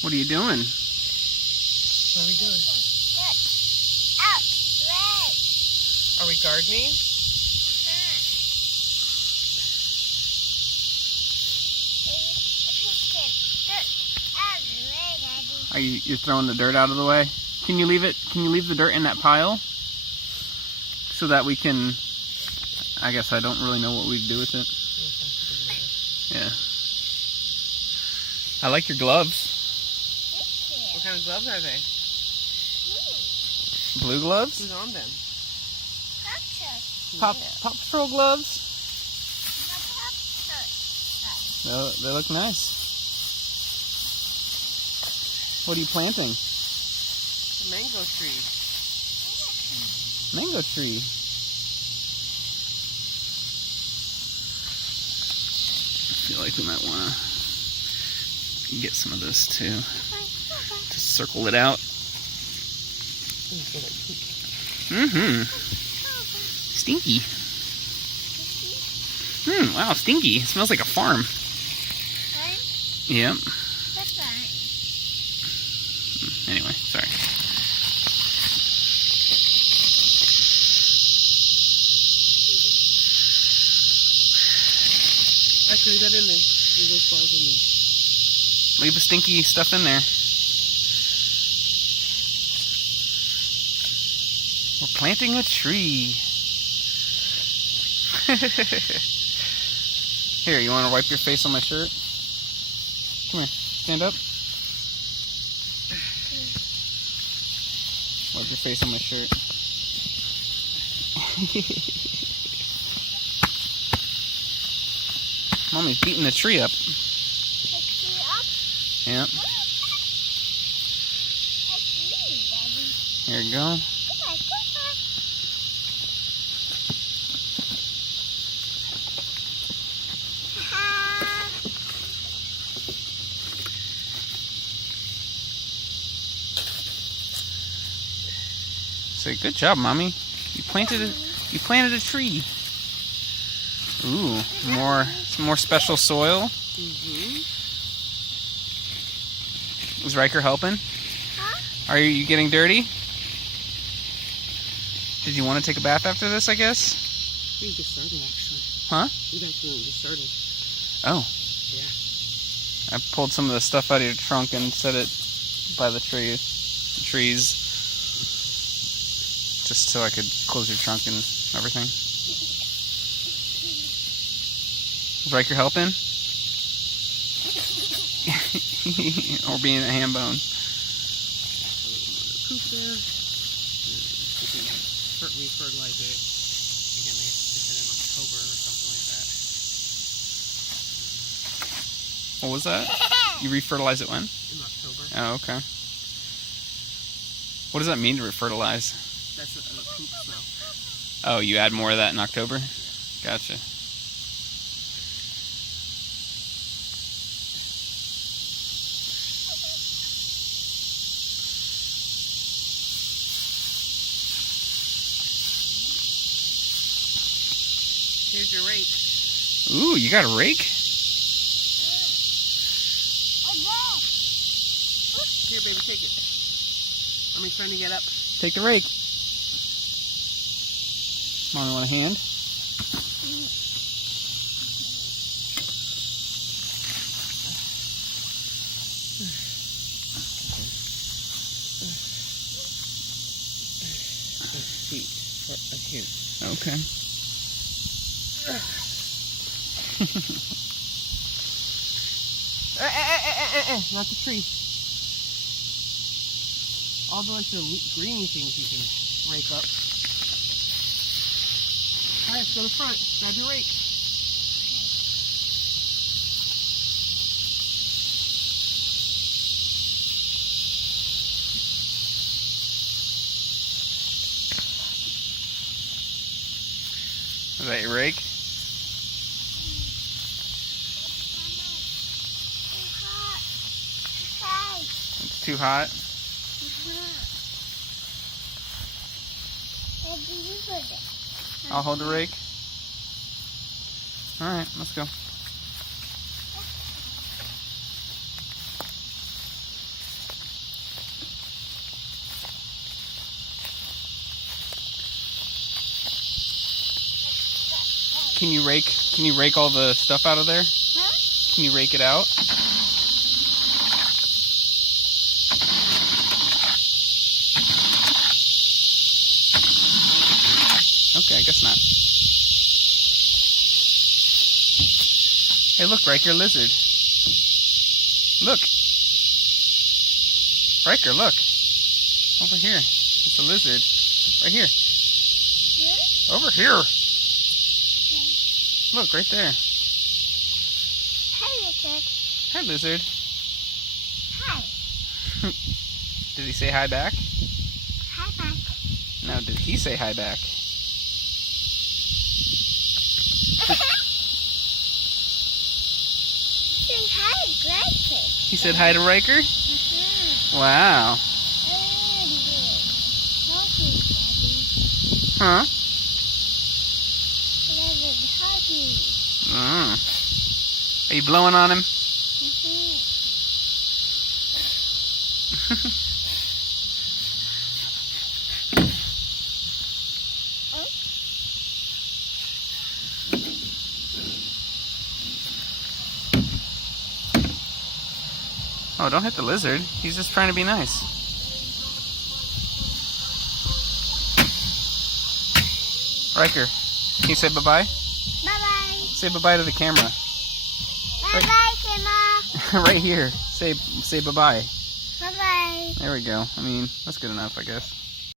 What are you doing? What are we doing? Are we gardening? You're throwing the dirt out of the way? Can you leave it? Can you leave the dirt in that pile? So that we can, I guess I don't really know what we'd do with it. Yeah. I like your gloves. What kind of gloves are they? Blue gloves? Who's on them? Paw Patrol gloves? They look nice. What are you planting? A mango tree. Mango tree. I feel like we might want to get some of this too. To circle it out. Mm-hmm. Stinky. Wow, stinky. It smells like a farm. Yep. Anyway, sorry. Actually, leave that in there. Leave those flowers in there. Leave the stinky stuff in there. We're planting a tree. Here, you want to wipe your face on my shirt? Come here, stand up. Wipe your face on my shirt. Mommy's beating the tree up. The tree up? Yep. Here you go. Say, good job, Mommy. You planted a tree. Ooh, some more special soil. Mm-hmm. Is Ryker helping? Huh? Are you getting dirty? Did you want to take a bath after this, I guess? We just started, actually. Huh? We actually just started. Oh. Yeah. I pulled some of the stuff out of your trunk and set it by the trees. Just so I could close your trunk and everything. Is Ryker helping? Or being a ham bone? Refertilize it. Again, they just in October or something like that. What was that? You refertilize it when? In October. Oh, okay. What does that mean to refertilize? That's a poop smell. Oh, you add more of that in October? Gotcha. Here's your rake. Ooh, you got a rake? Here, baby, take it. Mommy's trying to get up. Take the rake. Mommy, want a hand? Feet. Here. Okay. Not the tree. All the green things you can rake up. Alright, let's go to the front. Grab your rake. Is that your rake? It's too hot? I'll hold the rake. Alright, let's go. Can you rake all the stuff out of there? Huh? Can you rake it out? Okay, I guess not. Hey, look, Ryker, lizard. Look. Ryker, look. Over here. It's a lizard. Right here. Huh? Over here. Look, right there. Hi, lizard. Hi, lizard. Hi. Did he say hi back? Hi, back. No, did he say hi back? Say hi, Ryker. He said hi to Ryker? Uh-huh. Wow. Very good. Huggy, Daddy. Huh? Lizard, huggy. Are you blowing on him? Mm-hmm. Oh, don't hit the lizard. He's just trying to be nice. Ryker, can you say bye-bye? Bye-bye. Say bye-bye to the camera. Bye-bye, Kimma. Right here. Say bye-bye. Bye-bye. There we go. I mean, that's good enough, I guess.